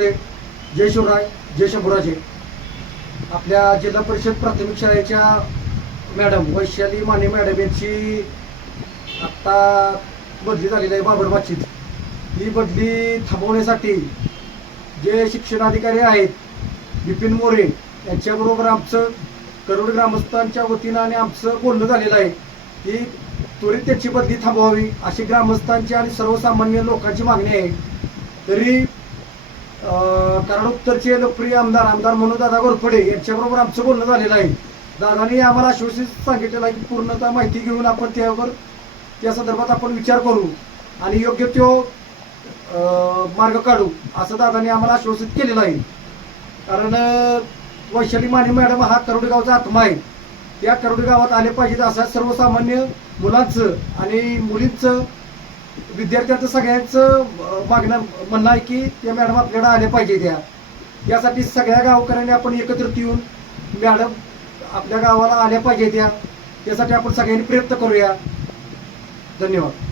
नमस्ते, जय शिवराय, जय शंभूराजे. आपल्या जिल्हा परिषद प्राथमिक शाळेच्या मॅडम वैशाली माने मॅडम यांची आत्ता बदली झालेली आहे बाबरबाचीत. ही बदली थांबवण्यासाठी जे शिक्षणाधिकारी आहेत विपिन मोरे यांच्याबरोबर आमचं करोड ग्रामस्थांच्या वतीनं आणि आमचं बोलणं झालेलं आहे की त्वरित त्याची बदली थांबवावी अशी ग्रामस्थांची आणि सर्वसामान्य लोकांची मागणी आहे. तरी कराड उत्तरचे लोकप्रिय आमदार मनोजदादा घोरपडे यांच्याबरोबर आमचं बोलणं झालेलं आहे. दादांनी आम्हाला आश्वासित सांगितलेलं आहे की पूर्णतः माहिती घेऊन आपण त्या संदर्भात आपण विचार करू आणि योग्य तो मार्ग काढू असं दादांनी आम्हाला आश्वासित केलेलं आहे. कारण वैशाली माने मॅडम हा करोडी गावचा आत्मा आहे. त्या करोडी गावात आले पाहिजेत असं सर्वसामान्य मुलांचं आणि मुलींचं विद्यार्थ्यांचं सगळ्यांचं म्हणणं आहे की त्या मॅडम आपल्याला आल्या पाहिजे. यासाठी सगळ्या गावकऱ्यांनी आपण एकत्रित येऊन मॅडम आपल्या गावाला आल्या पाहिजे त्यासाठी आपण सगळ्यांनी प्रयत्न करूया. धन्यवाद.